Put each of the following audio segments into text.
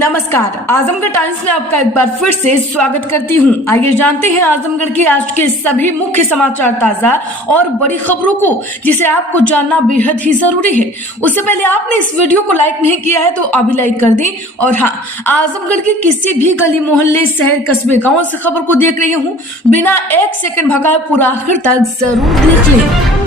नमस्कार, आजमगढ़ टाइम्स में आपका एक बार फिर से स्वागत करती हूं। आइए जानते हैं आजमगढ़ के आज के सभी मुख्य समाचार, ताजा और बड़ी खबरों को, जिसे आपको जानना बेहद ही जरूरी है। उससे पहले आपने इस वीडियो को लाइक नहीं किया है तो अभी लाइक कर दें। और हाँ, आजमगढ़ के किसी भी गली मोहल्ले, शहर, कस्बे, गाँव से खबर को देख रहे हूँ, बिना एक सेकंड भगाए पूरा आखिर तक जरूर देख लें।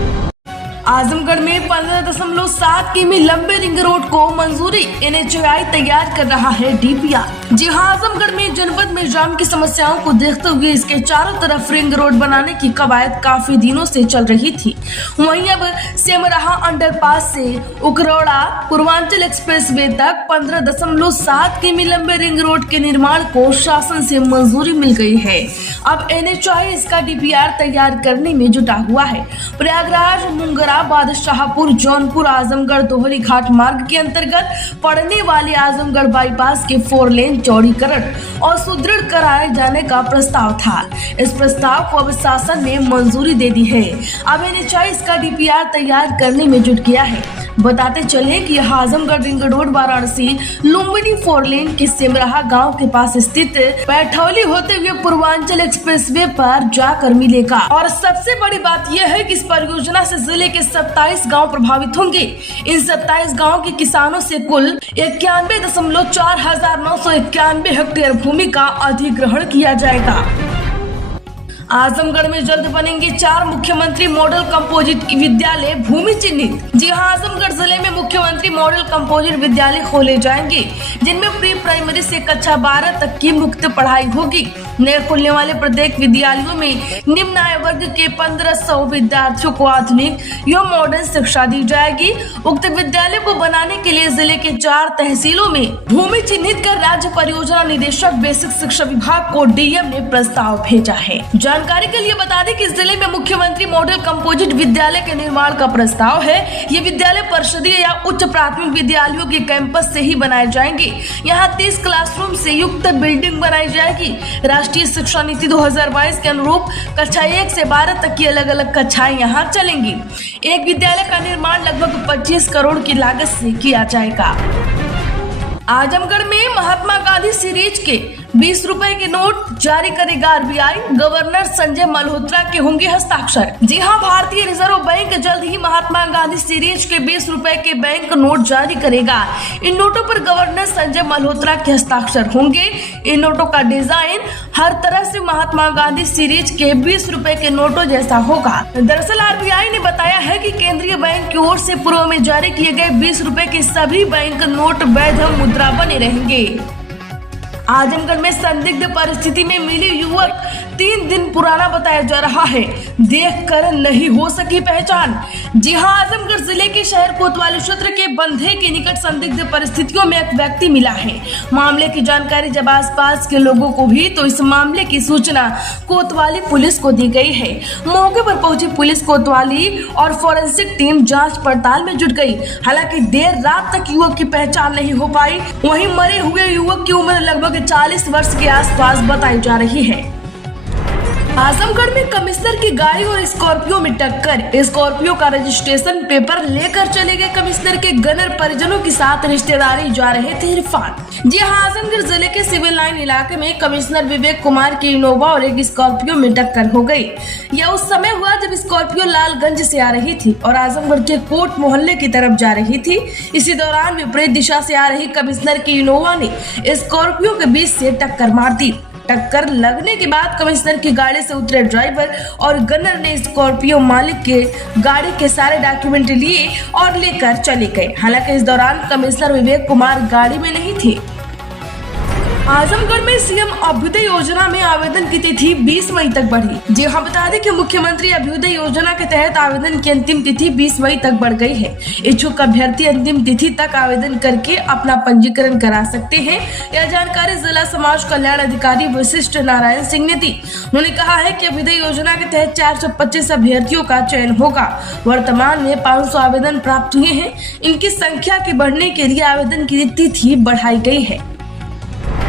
आजमगढ़ में 15.7 किमी लंबे रिंग रोड को मंजूरी, NHAI तैयार कर रहा है DPR। जी हां, आजमगढ़ में जनपद में जाम की समस्याओं को देखते हुए इसके चारों तरफ रिंग रोड बनाने की कवायद काफी दिनों से चल रही थी। वहीं अब सेमराहा अंडरपास से उकरौड़ा पूर्वांचल एक्सप्रेसवे तक 15.7 किमी लंबे रिंग रोड के निर्माण को शासन से मंजूरी मिल गई है। अब NHAI इसका DPR तैयार करने में जुटा हुआ है। प्रयागराज, मुंगरा, बादशाहपुर, जौनपुर, आजमगढ़ दोहरी घाट मार्ग के अंतर्गत पड़ने वाले आजमगढ़ बाईपास के 4 लेन चौड़ीकरण और सुदृढ़ कराए जाने का प्रस्ताव था। इस प्रस्ताव को अब शासन ने मंजूरी दे दी है। अब NHAI इसका DPR तैयार करने में जुट गया है। बताते चले कि यह आजमगढ़ रिंग रोड वाराणसी लुम्बिनी 4 लेन के सेमराहा गांव के पास स्थित पैठौली होते हुए पूर्वांचल एक्सप्रेसवे पर जाकर मिलेगा। और सबसे बड़ी बात यह है कि इस परियोजना से जिले के 27 गांव प्रभावित होंगे। इन 27 गांव के किसानों से कुल 91,4991 हेक्टेयर भूमि का अधिग्रहण किया जाएगा। आजमगढ़ में जल्द बनेंगे 4 मुख्यमंत्री मॉडल कंपोजिट विद्यालय भूमि चिन्हित। जी हां, आजमगढ़ जिले में मुख्यमंत्री मॉडल कंपोजिट विद्यालय खोले जाएंगे, जिनमें प्री प्राइमरी से कक्षा 12 तक की मुक्त पढ़ाई होगी। नए खुलने वाले प्रत्येक विद्यालयों में निम्न आय वर्ग के 1500 विद्यार्थियों को आधुनिक एवं मॉडर्न शिक्षा दी जाएगी। उक्त विद्यालय को बनाने के लिए जिले के 4 तहसीलों में भूमि चिन्हित कर राज्य परियोजना निदेशक बेसिक शिक्षा विभाग को DM ने प्रस्ताव भेजा है। जानकारी के लिए बता दें कि जिले में मुख्यमंत्री मॉडल कंपोजिट विद्यालय के निर्माण का प्रस्ताव है। ये विद्यालय परिषदीय या उच्च प्राथमिक विद्यालयों के कैंपस से ही बनाए जाएंगे। यहाँ 30 क्लासरूम से युक्त बिल्डिंग बनाई जाएगी। राष्ट्रीय शिक्षा नीति 2022 के अनुरूप कक्षा 1 से 12 तक की अलग अलग कक्षाएं यहाँ चलेंगी। एक विद्यालय का निर्माण लगभग 25 करोड़ की लागत से किया जाएगा। आजमगढ़ में महात्मा गांधी सीरीज के 20 रुपए के नोट जारी करेगा RBI। गवर्नर संजय मल्होत्रा के होंगे हस्ताक्षर। जी हां, भारतीय रिजर्व बैंक जल्द ही महात्मा गांधी सीरीज के 20 रुपए के बैंक नोट जारी करेगा। इन नोटों पर गवर्नर संजय मल्होत्रा के हस्ताक्षर होंगे। इन नोटों का डिजाइन हर तरह से महात्मा गांधी सीरीज के 20 रुपए के नोटों जैसा होगा। दरअसल RBI ने बताया है कि केंद्रीय बैंक की ओर से पूर्व में जारी किए गए 20 रुपए के सभी बैंक नोट वैध मुद्रा बने रहेंगे। आजमगढ़ में संदिग्ध परिस्थिति में मिली युवक 3 दिन पुराना बताया जा रहा है। देखकर नहीं हो सकी पहचान। जी हां, आजमगढ़ जिले के शहर कोतवाली क्षेत्र के बंधे के निकट संदिग्ध परिस्थितियों में एक व्यक्ति मिला है। मामले की जानकारी जब आसपास के लोगों को हुई तो इस मामले की सूचना कोतवाली पुलिस को दी गई है। मौके पर पहुंची पुलिस, कोतवाली और फोरेंसिक टीम जांच पड़ताल में जुट गई। हालांकि देर रात तक युवक की पहचान नहीं हो पाई। वहीं मरे हुए युवक की उम्र लगभग 40 वर्ष के आसपास बताई जा रही है। आजमगढ़ में कमिश्नर की गाड़ी और स्कॉर्पियो में टक्कर। स्कॉर्पियो का रजिस्ट्रेशन पेपर लेकर चले गए कमिश्नर के गनर परिजनों के साथ रिश्तेदारी जा रहे थे इरफान। जी हां, आजमगढ़ जिले के सिविल लाइन इलाके में कमिश्नर विवेक कुमार की इनोवा और एक स्कॉर्पियो में टक्कर हो गई। यह उस समय हुआ जब स्कॉर्पियो लालगंज से आ रही थी और आजमगढ़ के कोट मोहल्ले की तरफ जा रही थी। इसी दौरान विपरीत दिशा से आ रही कमिश्नर की इनोवा ने स्कॉर्पियो के बीच से टक्कर मार दी। टक्कर लगने के बाद कमिश्नर की गाड़ी से उतरे ड्राइवर और गनर ने स्कॉर्पियो मालिक के गाड़ी के सारे डॉक्यूमेंट लिए और लेकर चले गए। हालांकि इस दौरान कमिश्नर विवेक कुमार गाड़ी में नहीं थे। आजमगढ़ में सीएम अभ्युदय योजना में आवेदन की तिथि 20 मई तक बढ़ी। जी हाँ, बता दें कि मुख्यमंत्री अभ्युदय योजना के तहत आवेदन की अंतिम तिथि 20 मई तक बढ़ गई है। इच्छुक अभ्यर्थी अंतिम तिथि तक आवेदन करके अपना पंजीकरण करा सकते हैं। यह जानकारी जिला समाज कल्याण अधिकारी वशिष्ठ नारायण सिंह ने दी। उन्होंने कहा है कि अभ्युदय योजना के तहत 425 अभ्यर्थियों का चयन होगा। वर्तमान में 500 आवेदन प्राप्त हुए हैं। इनकी संख्या के बढ़ने के लिए आवेदन की तिथि बढ़ाई गई है।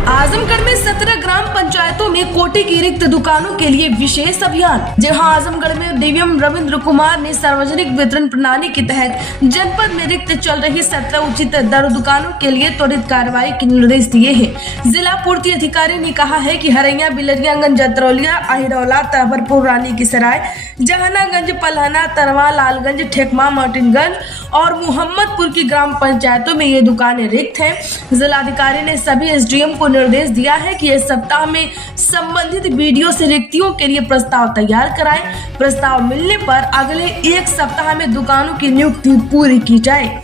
आजमगढ़ में 17 ग्राम पंचायतों में कोटे की रिक्त दुकानों के लिए विशेष अभियान। जहां आजमगढ़ में डीवीएम रविंद्र कुमार ने सार्वजनिक वितरण प्रणाली के तहत जनपद में रिक्त चल रही 17 उचित दर दुकानों के लिए त्वरित कार्रवाई के निर्देश दिए हैं। जिला पूर्ति अधिकारी ने कहा है कि हरैया, बिलरियागंज, जतरौलिया, अहिरौला, तहबरपुर, रानी की सराय, जहानागंज, पलहना, तरवा, लालगंज, ठेकमा, मार्टिनगंज और मोहम्मदपुर की ग्राम पंचायतों में ये दुकानें रिक्त हैं। जिलाधिकारी ने सभी एसडीएम को निर्देश दिया है कि इस सप्ताह में संबंधित वीडियो से रिक्तियों के लिए प्रस्ताव तैयार कराएं। प्रस्ताव मिलने पर अगले एक सप्ताह में दुकानों की नियुक्ति पूरी की जाए।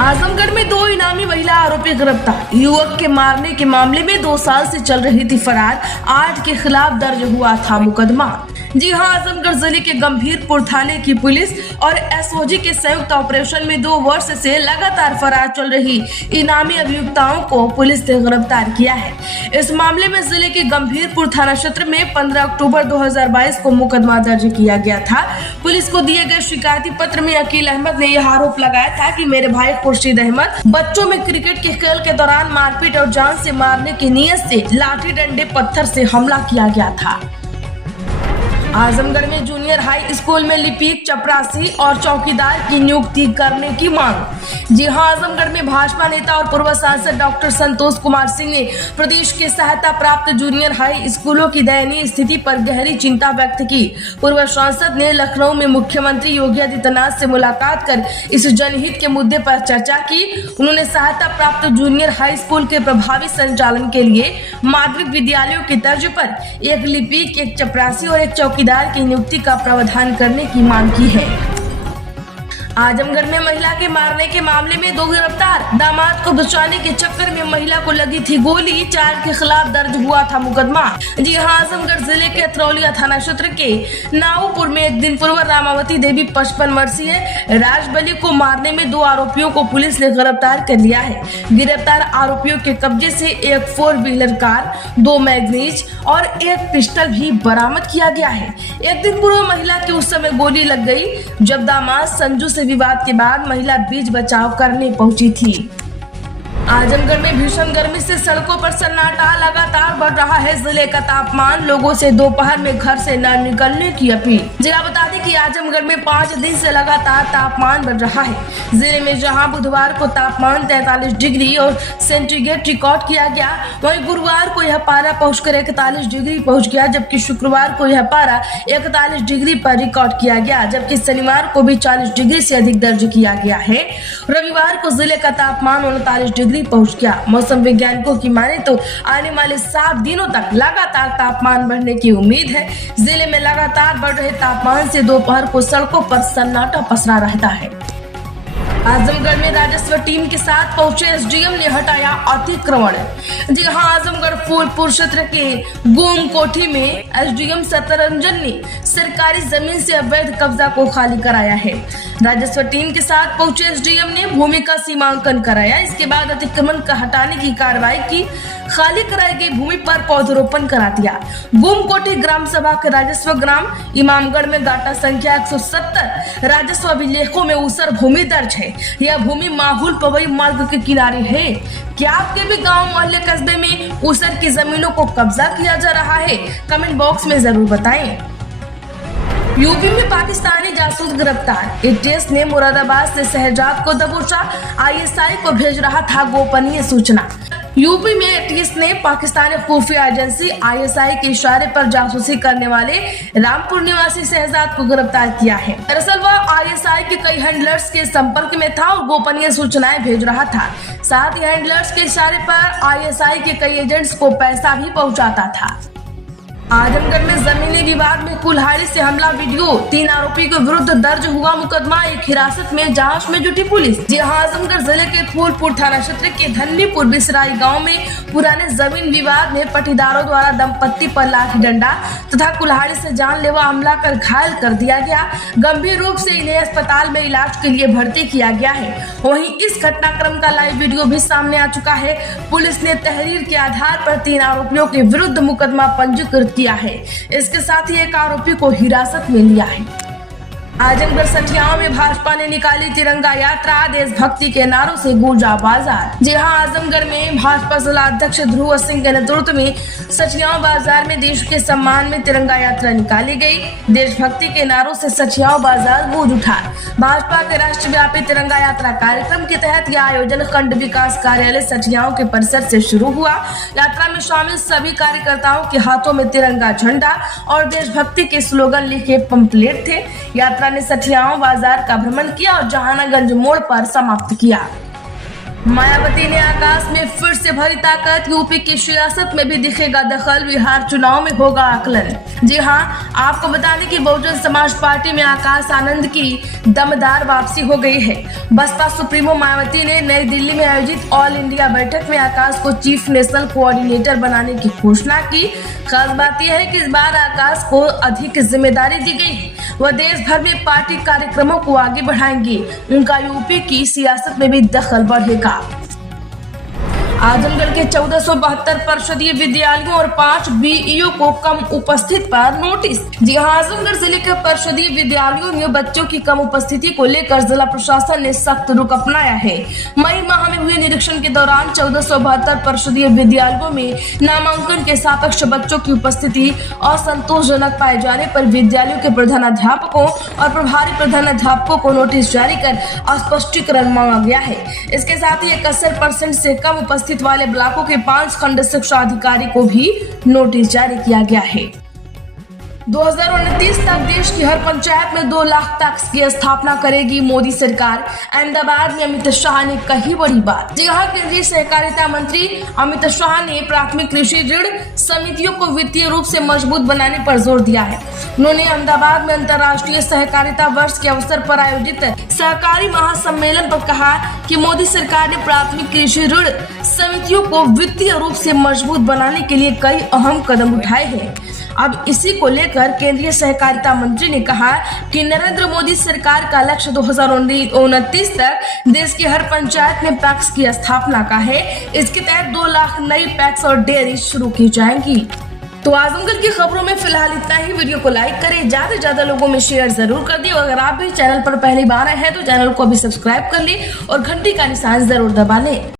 आजमगढ़ में 2 इनामी महिला आरोपी गिरफ्तार। युवक के मारने के मामले में 2 साल से चल रही थी फरार। 8 के खिलाफ दर्ज हुआ था मुकदमा। जी हां, आजमगढ़ जिले के गंभीरपुर थाने की पुलिस और एसओजी के संयुक्त ऑपरेशन में 2 वर्ष से लगातार फरार चल रही इनामी अभियुक्ताओं को पुलिस ने गिरफ्तार किया है। इस मामले में जिले के गंभीरपुर थाना क्षेत्र में 15 अक्टूबर 2022 को मुकदमा दर्ज किया गया था। पुलिस को दिए गए शिकायती पत्र में अकील अहमद ने यह आरोप लगाया था कि मेरे भाई खुर्शीद अहमद बच्चों में क्रिकेट के खेल के दौरान मारपीट और जान से मारने की नीयत से लाठी डंडे पत्थर से हमला किया गया था। आजमगढ़ में जूनियर हाई स्कूल में लिपिक, चपरासी और चौकीदार की नियुक्ति करने की मांग। जी हां, आजमगढ़ में भाजपा नेता और पूर्व सांसद डॉक्टर संतोष कुमार सिंह ने प्रदेश के सहायता प्राप्त जूनियर हाई स्कूलों की दयनीय स्थिति पर गहरी चिंता व्यक्त की। पूर्व सांसद ने लखनऊ में मुख्यमंत्री योगी आदित्यनाथ से मुलाकात कर इस जनहित के मुद्दे पर चर्चा की। उन्होंने सहायता प्राप्त जूनियर हाई स्कूल के प्रभावी संचालन के लिए माध्यमिक विद्यालयों की तर्ज पर एक लिपिक, एक चपरासी और एक चौकीदार की नियुक्ति का प्रावधान करने की मांग की है। आजमगढ़ में महिला के मारने के मामले में 2 गिरफ्तार। दामाद को बचाने के चक्कर में महिला को लगी थी गोली। 4 के खिलाफ दर्ज हुआ था मुकदमा। जी हां, आजमगढ़ जिले के अतरौलिया थाना क्षेत्र के नाऊपुर में एक दिन पूर्व रामावती देवी 55 वर्षीय राजबली को मारने में 2 आरोपियों को पुलिस ने गिरफ्तार कर लिया है। गिरफ्तार आरोपियों के कब्जे से एक 4 व्हीलर कार, 2 मैगजीन और एक पिस्टल भी बरामद किया गया है। एक दिन पूर्व महिला की उस समय गोली लग गई जब दामाद संजू से विवाद के बाद महिला बीच बचाव करने पहुंची थी। आजमगढ़ में भीषण गर्मी से सड़कों पर सन्नाटा लगातार बढ़ रहा है। जिले का तापमान, लोगों से दोपहर में घर से न निकलने की अपील। जिला बता दें कि आजमगढ़ में 5 दिन से लगातार तापमान बढ़ रहा है। जिले में जहां बुधवार को तापमान 43 डिग्री और सेंटीग्रेड रिकॉर्ड किया गया, वहीं गुरुवार को यह पारा पहुंचकर 41 डिग्री पहुंच गया, जबकि शुक्रवार को यह पारा 41 डिग्री पर रिकॉर्ड किया गया, जबकि शनिवार को भी 40 डिग्री से अधिक दर्ज किया गया है। रविवार को जिले का तापमान 39 डिग्री पहुंच गया। मौसम वैज्ञानिकों की माने तो आने वाले 7 दिनों तक लगातार तापमान बढ़ने की उम्मीद है। जिले में लगातार बढ़ रहे तापमान से दोपहर को सड़कों पर सन्नाटा पसरा रहता है। आजमगढ़ में राजस्व टीम के साथ पहुंचे एसडीएम ने हटाया अतिक्रमण। जी हां, आजमगढ़ फूलपुर क्षेत्र के गोम कोठी में एसडीएम सत्यरंजन ने सरकारी जमीन से अवैध कब्जा को खाली कराया है। राजस्व टीम के साथ पहुंचे एसडीएम ने भूमि का सीमांकन कराया। इसके बाद अतिक्रमण का हटाने की कार्रवाई की। खाली कराई गई भूमि पर पौधरोपण करा दिया। गोम कोठी ग्राम सभा के राजस्व ग्राम इमामगढ़ में डाटा संख्या 170 राजस्व अभिलेखों में ऊसर भूमि दर्ज है। यह भूमि माहुल पवई मार्ग के किनारे है। क्या आपके भी गांव, मोहल्ले, कस्बे में ऊसर की जमीनों को कब्जा किया जा रहा है? कमेंट बॉक्स में जरूर बताएं। यूपी में पाकिस्तानी जासूस गिरफ्तार। एटीएस ने मुरादाबाद से शहजाद को दबोचा। आईएसआई को भेज रहा था गोपनीय सूचना। यूपी में एटीएस ने पाकिस्तानी खुफिया एजेंसी आईएसआई के इशारे पर जासूसी करने वाले रामपुर निवासी शहजाद को गिरफ्तार किया है। दरअसल वह आईएसआई के कई हैंडलर्स के संपर्क में था और गोपनीय सूचनाएं भेज रहा था। साथ ही हैंडलर्स के इशारे पर आईएसआई के कई एजेंट्स को पैसा भी पहुंचाता था। आजमगढ़ में जमीनी विवाद में कुल्हाड़ी से हमला वीडियो, 3 आरोपी के विरुद्ध दर्ज हुआ मुकदमा। एक हिरासत में जांच में जुटी पुलिस। जी हां, आजमगढ़ जिले के फूलपुर थाना क्षेत्र के धन्नीपुर बिसराई गांव में पुराने जमीन विवाद में पटीदारों द्वारा दंपत्ति पर लाठी डंडा तथा कुल्हाड़ी से जानलेवा हमला कर घायल कर दिया गया। गंभीर रूप से इन्हें अस्पताल में इलाज के लिए भर्ती किया गया है। वहीं इस घटनाक्रम का लाइव वीडियो भी सामने आ चुका है। पुलिस ने तहरीर के आधार पर 3 आरोपियों के विरुद्ध मुकदमा पंजीकृत किया है। इसके साथ ही एक आरोपी को हिरासत में लिया है। आजमगढ़ सठियाओं में भाजपा ने निकाली तिरंगा यात्रा, देशभक्ति के नारों से गूंजा बाजार। जी हां, आजमगढ़ में भाजपा जिला अध्यक्ष ध्रुव सिंह के नेतृत्व में सठियाओं बाजार में देश के सम्मान में तिरंगा यात्रा निकाली गई। देशभक्ति के नारों से सठियाओं बाजार गूंज उठा। भाजपा के राष्ट्रव्यापी तिरंगा यात्रा कार्यक्रम के तहत यह आयोजन खंड विकास कार्यालय सठियाओं के परिसर से शुरू हुआ। यात्रा में शामिल सभी कार्यकर्ताओं के हाथों में तिरंगा झंडा और देशभक्ति के स्लोगन लिखे पंपलेट थे। यात्रा ने सठियाओं बाजार का भ्रमण किया और जहानागंज मोड़ पर समाप्त किया। मायावती ने आकाश में फिर से भरी ताकत, यूपी की सियासत में भी दिखेगा दखल, बिहार चुनाव में होगा आकलन। जी हां, आपको बता दें कि बहुजन समाज पार्टी में आकाश आनंद की दमदार वापसी हो गई है। बसपा सुप्रीमो मायावती ने नई दिल्ली में आयोजित ऑल इंडिया बैठक में आकाश को चीफ नेशनल कोऑर्डिनेटर बनाने की घोषणा की। खास बात यह है कि इस बार आकाश को अधिक जिम्मेदारी दी गई है। वह देश भर में पार्टी कार्यक्रमों को आगे बढ़ाएंगे। उनका यूपी की सियासत में भी दखल बढ़ेगा। आजमगढ़ के 1472 परिषदीय विद्यालयों और 5 बीईओ को कम उपस्थित पर नोटिस। जी हां, आजमगढ़ जिले के परिषदीय विद्यालयों में बच्चों की कम उपस्थिति को लेकर जिला प्रशासन ने सख्त रुख अपनाया है। मई माह में हुए निरीक्षण के दौरान 1472 परिषदीय विद्यालयों में नामांकन के सापेक्ष बच्चों की उपस्थिति असंतोषजनक पाए जाने पर विद्यालयों के प्रधानाध्यापकों और प्रभारी प्रधानाध्यापकों को नोटिस जारी कर स्पष्टीकरण मांगा गया है। इसके साथ ही 71% से कम उपस्थित वाले ब्लॉकों के 5 खंड शिक्षा अधिकारी को भी नोटिस जारी किया गया है। 2029 तक देश की हर पंचायत में 2 लाख टैक्स की स्थापना करेगी मोदी सरकार। अहमदाबाद में अमित शाह ने कही बड़ी बात। जी हां, केंद्रीय सहकारिता मंत्री अमित शाह ने प्राथमिक कृषि ऋण समितियों को वित्तीय रूप से मजबूत बनाने पर जोर दिया है। उन्होंने अहमदाबाद में अंतर्राष्ट्रीय सहकारिता वर्ष के अवसर पर आयोजित सहकारी महासम्मेलन पर कहा कि मोदी सरकार ने प्राथमिक कृषि ऋण समितियों को वित्तीय रूप से मजबूत बनाने के लिए कई अहम कदम उठाए हैं। अब इसी को लेकर केंद्रीय सहकारिता मंत्री ने कहा कि नरेंद्र मोदी सरकार का लक्ष्य 2029 तक देश की हर पंचायत में पैक्स की स्थापना का है। इसके तहत 2 लाख नई पैक्स और डेयरी शुरू की जाएंगी। तो आजमगढ़ की खबरों में फिलहाल इतना ही। वीडियो को लाइक करें, ज्यादा से ज्यादा लोगों में शेयर जरूर कर दिए। अगर आप भी चैनल पर पहली बार आए हैं तो चैनल को भी सब्सक्राइब कर ले और घंटी का निशान जरूर दबा लें।